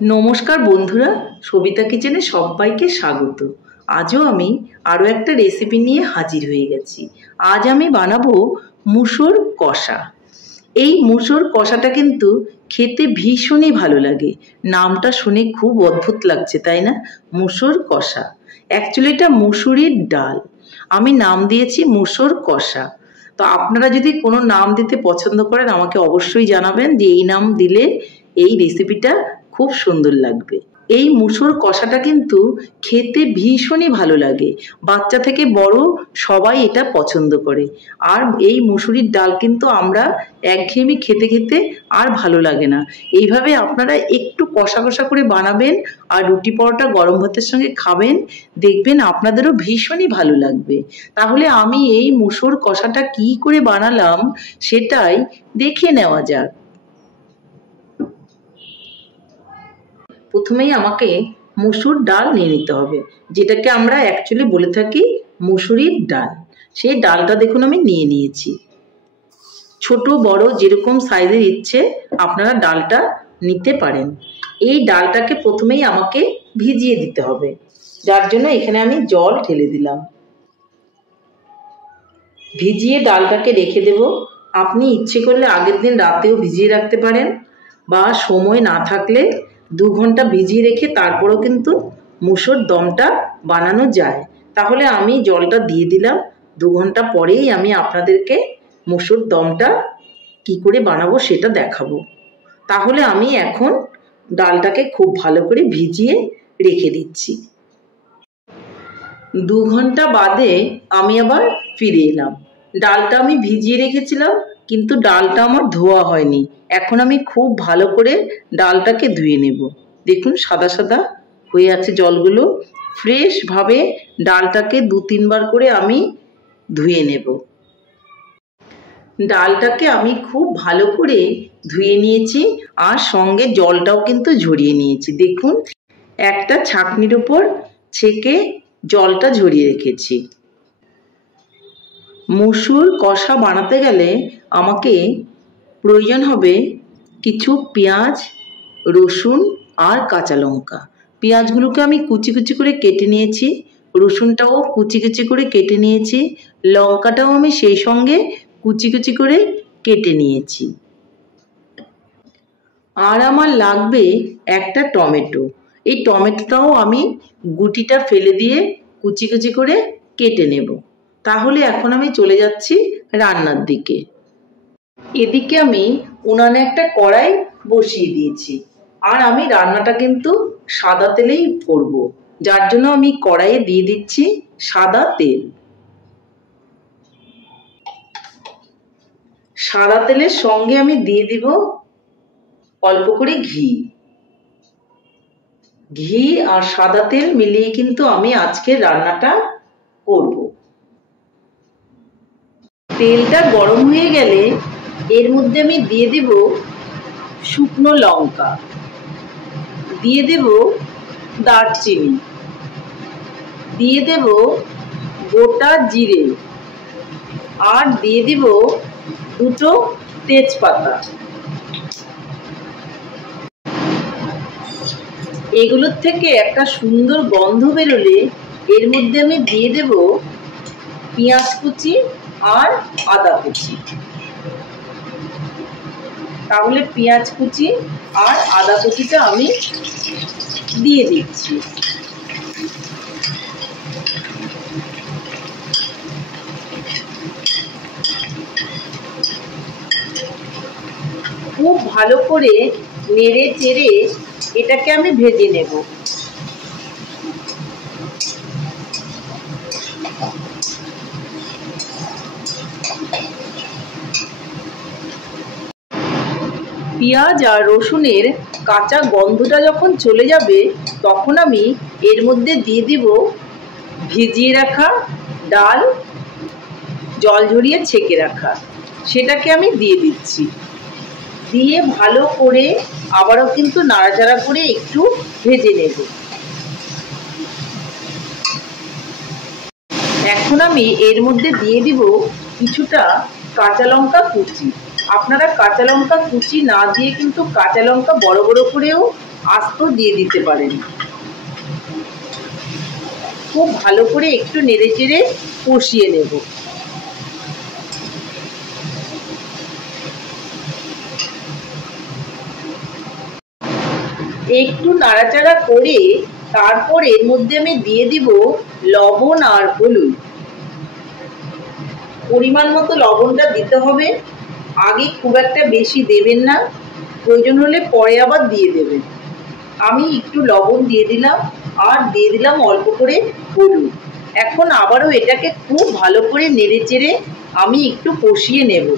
নমস্কার বন্ধুরা, সবিতা কিচেনে সবাইকে স্বাগত। আজও আমি আরও একটা রেসিপি নিয়ে হাজির হয়ে গেছি। আজ আমি বানাবো মুসুর কষা। এই মুসুর কষাটা কিন্তু খেতে ভীষণই ভালো লাগে। নামটা শুনে খুব অদ্ভুত লাগছে, তাই না? মুসুর কষা। অ্যাকচুয়ালি এটা মুসুরির ডাল, আমি নাম দিয়েছি মুসুর কষা। তো আপনারা যদি কোনো নাম দিতে পছন্দ করেন আমাকে অবশ্যই জানাবেন যে এই নাম দিলে এই রেসিপিটা খুব সুন্দর লাগবে। এই মুসুর কষাটা কিন্তু খেতে ভীষণই ভালো লাগে, বাচ্চা থেকে বড় সবাই এটা পছন্দ করে। আর এই মুসুরির ডাল কিন্তু আমরা একঘেয়েমি খেতে খেতে আর ভালো লাগে না। এইভাবে আপনারা একটু কষা কষা করে বানাবেন আর রুটি পরোটা গরম ভাতের সঙ্গে খাবেন, দেখবেন আপনাদেরও ভীষণই ভালো লাগবে। তাহলে আমি এই মুসুর কষাটা কি করে বানালাম সেটাই দেখে নেওয়া যাক। প্রথমেই আমাকে মুসুর ডাল নিয়ে নিতে হবে, যেটাকে আমরা অ্যাকচুয়ালি বলে থাকি মুসুরির ডাল। সেই ডালটা দেখুন আমি নিয়ে নিয়েছি। ছোট বড় যেরকম সাইজের ইচ্ছে আপনারা ডালটা নিতে পারেন। এই ডালটাকে প্রথমেই আমাকে ভিজিয়ে দিতে হবে, যার জন্য এখানে আমি জল ঢেলে দিলাম। ভিজিয়ে ডালটাকে রেখে দেব। আপনি ইচ্ছে করলে আগের দিন রাতেও ভিজিয়ে রাখতে পারেন, বা সময় না থাকলে 2 ঘন্টা ভিজিয়ে রেখে তারপরেও কিন্তু মুসুর দমটা বানানো যায়। তাহলে আমি জলটা দিয়ে দিলাম। 2 ঘন্টা পরেই আমি আপনাদেরকে মুসুর দমটা কি করে বানাবো সেটা দেখাবো। তাহলে আমি এখন ডালটাকে খুব ভালো করে ভিজিয়ে রেখে দিচ্ছি। 2 ঘন্টা বাদে আমি আবার ফিরে এলাম। ডালটা আমি ভিজিয়ে রেখেছিলাম, কিন্তু ডালটা আমার ধোয়া হয়নি। এখন আমি খুব ভালো করে ডালটাকে ধুয়ে নেব। দেখুন সাদা সাদা হয়ে আছে জলগুলো। ফ্রেশভাবে ডালটাকে 2-3 বার করে আমি ধুয়ে নেব। ডালটাকে আমি খুব ভালো করে ধুয়ে নিয়েছি, আর সঙ্গে জলটাও কিন্তু ঝরিয়ে নিয়েছি। দেখুন একটা ছাঁকনির উপর ছেঁকে জলটা ঝরিয়ে রেখেছি। মুসুর কষা বানাতে গেলে আমাকে প্রয়োজন হবে কিছু পেঁয়াজ, রসুন আর কাঁচা লঙ্কা। পেঁয়াজগুলোকে আমি কুচি কুচি করে কেটে নিয়েছি, রসুনটাও কুচি কুচি করে কেটে নিয়েছি, লঙ্কাটাও আমি সেই সঙ্গে কুচি কুচি করে কেটে নিয়েছি। আর আমার লাগবে একটা টমেটো। এই টমেটোটাও আমি গুটিটা ফেলে দিয়ে কুচি কুচি করে কেটে নেব। তাহলে এখন আমি চলে যাচ্ছি রান্নার দিকে। এদিকে আমি উনানে একটা কড়াই বসিয়ে দিয়েছি, আর আমি রান্নাটা কিন্তু সাদা তেলেই করব, যার জন্য আমি কড়াইয়ে দিয়ে দিচ্ছি সাদা তেল। সাদা তেলের সঙ্গে আমি দিয়ে দিব অল্প করে ঘি। ঘি আর সাদা তেল মিলিয়ে কিন্তু আমি আজকে রান্নাটা করব। তেলটা গরম হয়ে গেলে এর মধ্যে আমি দিয়ে দেব শুকনো লঙ্কা, দিয়ে দেব দারচিনি, দিয়ে দেব গোটা জিরে, আর দিয়ে দেব 2টো তেজপাতা। এগুলোর থেকে একটা সুন্দর গন্ধ বেরোলে এর মধ্যে আমি দিয়ে দেব পেঁয়াজ কুচি আর আদা কুচি। তাহলে পেঁয়াজ কুচি আর আদা কুচিটা আমি দিয়ে দিচ্ছি। খুব ভালো করে নেড়ে চেড়ে এটাকে আমি ভেজে নেব। পেঁয়াজ আর রসুনের কাঁচা গন্ধটা যখন চলে যাবে তখন আমি এর মধ্যে দিয়ে দিব ভিজিয়ে রাখা ডাল, জল ঝরিয়ে ছেঁকে রাখা, সেটাকে আমি দিয়ে দিচ্ছি। দিয়ে ভালো করে আবারও কিন্তু নাড়াচাড়া করে একটু ভেজে নেব। এখন আমি এর মধ্যে দিয়ে দিব কিছুটা কাঁচা লঙ্কা কুচি। আপনারা কাঁচা লঙ্কা কুচি না দিয়ে কিন্তু কাঁচা লঙ্কা বড় বড় করেও আস্ত দিয়ে দিতে পারেন। খুব ভালো করে একটু নেড়েচেড়ে কষিয়ে নেব। একটু নাড়াচাড়া করে তারপর এর মধ্যে আমি দিয়ে দিব লবণ আর হলুদ। পরিমাণ মতো লবণটা দিতে হবে, আগে খুব একটা বেশি দেবেন না, প্রয়োজন হলে পরে আবার দিয়ে দেবেন। আমি একটু লবণ দিয়ে দিলাম আর দিয়ে দিলাম অল্প করে হলুদ। এখন আবারও এটাকে খুব ভালো করে নেড়েচেড়ে আমি একটু কষিয়ে নেব।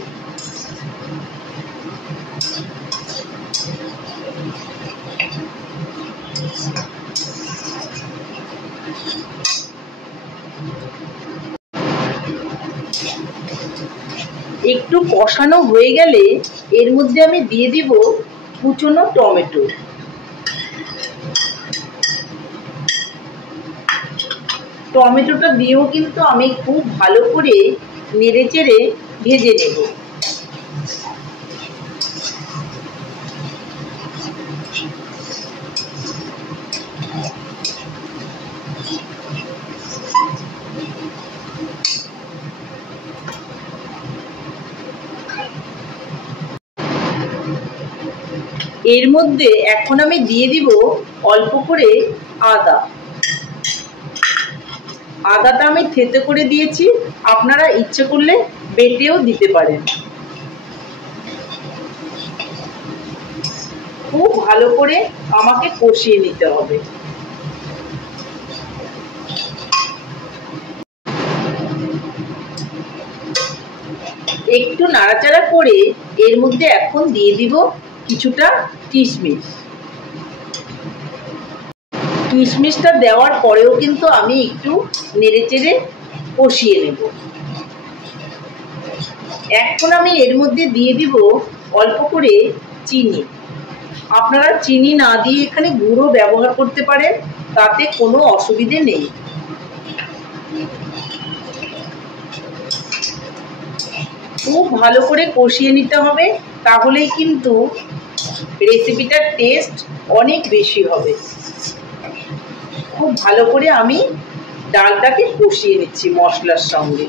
একটু কষানো হয়ে গেলে এর মধ্যে আমি দিয়ে দিব কুচনো টমেটো। টমেটোটা দিয়েও কিন্তু আমি খুব ভালো করে নেড়েচেড়ে ভেজে নেব। এর মধ্যে এখন আমি দিয়ে দিব অল্প করে আদা। আদাটা আমি থেঁতে করে দিয়েছি, আপনারা ইচ্ছে করলে বেটেও দিতে পারেন। খুব ভালো করে আমাকে কষিয়ে নিতে হবে। একটু নাড়াচাড়া করে এর মধ্যে এখন দিয়ে দিব কিছুটা কিশমিশ। কিশমিশটা দেওয়ার পরেও কিন্তু আমি একটু নেড়েচেড়ে কষিয়ে নেব। এখন আমি এর মধ্যে দিয়ে দিব অল্প করে চিনি। আপনারা চিনি না দিয়ে এখানে গুঁড়ো ব্যবহার করতে পারেন, তাতে কোনো অসুবিধে নেই। খুব ভালো করে কষিয়ে নিতে হবে, তাহলেই কিন্তু রেসিপিটার টেস্ট অনেক বেশি হবে। খুব ভালো করে আমি ডালটাকে কষিয়ে নিচ্ছি মশলার সঙ্গে।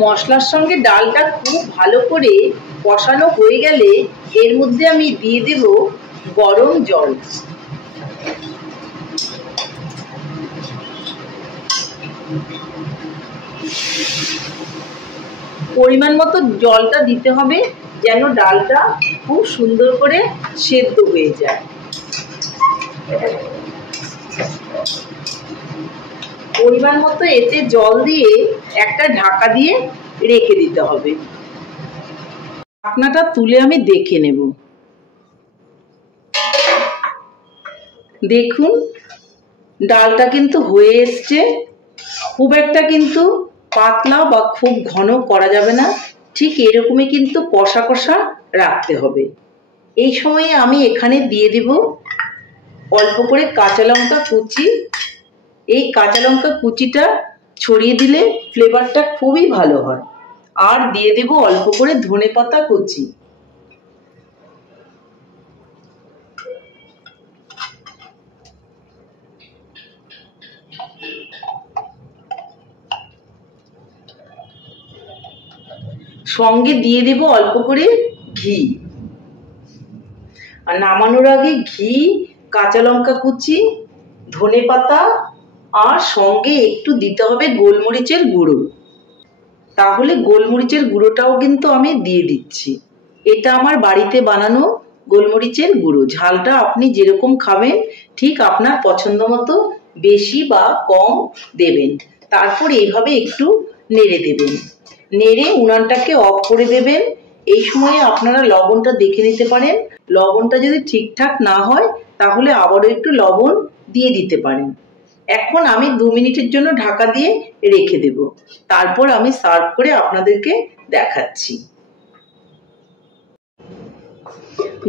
মশলার সঙ্গে ডালটা খুব ভালো করে কষানো হয়ে গেলে এর মধ্যে আমি দিয়ে দেব গরম জল। পরিমাণ মতো জলটা দিতে হবে, যেন ডালটা খুব সুন্দর করে সেদ্ধ হয়ে যায়। পরিমাণ মতো এতে জল দিয়ে একটা ঢাকা দিয়ে রেখে দিতে হবে। ঢাকনাটা তুলে আমি দেখে নেব। দেখুন ডালটা কিন্তু হয়ে এসছে। খুব একটা কিন্তু পাতলা বা খুব ঘন করা যাবে না, ঠিক এরকমই কিন্তু কষা কষা রাখতে হবে। এই সময়ে আমি এখানে দিয়ে দেব অল্প করে কাঁচা লঙ্কা কুচি। এই কাঁচা লঙ্কা কুচিটা ছড়িয়ে দিলে ফ্লেভারটা খুবই ভালো হয়। আর দিয়ে দেব অল্প করে ধনেপাতা কুচি। সঙ্গে দিয়ে দেব অল্প করে ঘি। আর নামানোর আগে ঘি, কাঁচা লঙ্কা কুচি, ধনেপাতা আর সঙ্গে একটু দিতে হবে গোলমরিচের গুঁড়ো। তাহলে গোলমরিচের গুঁড়োটাও কিন্তু আমি দিয়ে দিচ্ছি। এটা আমার বাড়িতে বানানো গোলমরিচের গুঁড়ো। ঝালটা আপনি যেরকম খাবেন ঠিক আপনার পছন্দ মতো বেশি বা কম দেবেন। তারপর এইভাবে একটু নেড়ে দেবেন। নেড়ে উনানটাকে অফ করে দেবেন। এই সময়ে আপনারা লবণটা দেখে নিতে পারেন। লবণটা যদি ঠিকঠাক না হয় তাহলে আবারও একটু লবণ দিয়ে দিতে পারেন। এখন আমি 2 মিনিটের জন্য ঢাকা দিয়ে রেখে দেব। তারপর আমি সার্ভ করে আপনাদেরকে দেখাচ্ছি।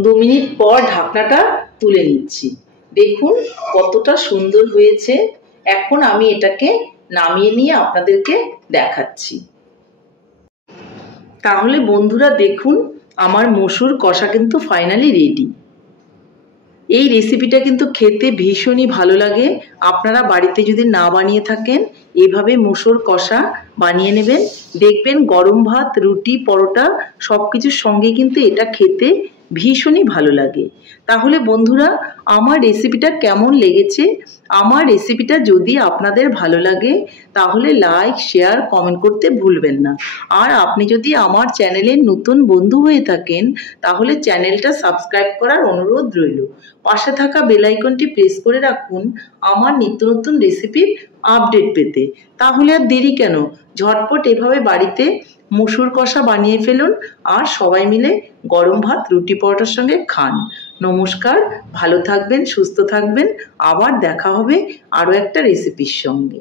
2 মিনিট পর ঢাকনাটা তুলে নিচ্ছি। দেখুন কতটা সুন্দর হয়েছে। এখন আমি এটাকে নামিয়ে নিয়ে আপনাদেরকে দেখাচ্ছি। তাহলে বন্ধুরা দেখুন, আমার মসুর কষা কিন্তু ফাইনালি রেডি। এই রেসিপিটা কিন্তু খেতে ভীষণই ভালো লাগে। আপনারা বাড়িতে যদি না বানিয়ে থাকেন এভাবে মসুর কষা বানিয়ে নেবেন, দেখবেন গরম ভাত, রুটি, পরোটা সব কিছুর সঙ্গে কিন্তু এটা খেতে ভীষণই ভালো লাগে। তাহলে বন্ধুরা, আমার রেসিপিটা কেমন লেগেছে? আমার রেসিপিটা যদি আপনাদের ভালো লাগে তাহলে লাইক, শেয়ার, কমেন্ট করতে ভুলবেন না। আর আপনি যদি আমার চ্যানেলের নতুন বন্ধু হয়ে থাকেন তাহলে চ্যানেলটা সাবস্ক্রাইব করার অনুরোধ রইল। পাশে থাকা বেল আইকনটি প্রেস করে রাখুন আমার নিত্য নতুন রেসিপির আপডেট পেতে। তাহলে আর দেরি কেন, ঝটপট এভাবে বাড়িতে মসুর কষা বানিয়ে ফেলুন আর সবাই মিলে গরম ভাত, রুটি, পরোটার সঙ্গে খান। নমস্কার, ভালো থাকবেন, সুস্থ থাকবেন। আবার দেখা হবে আরও একটা রেসিপির সঙ্গে।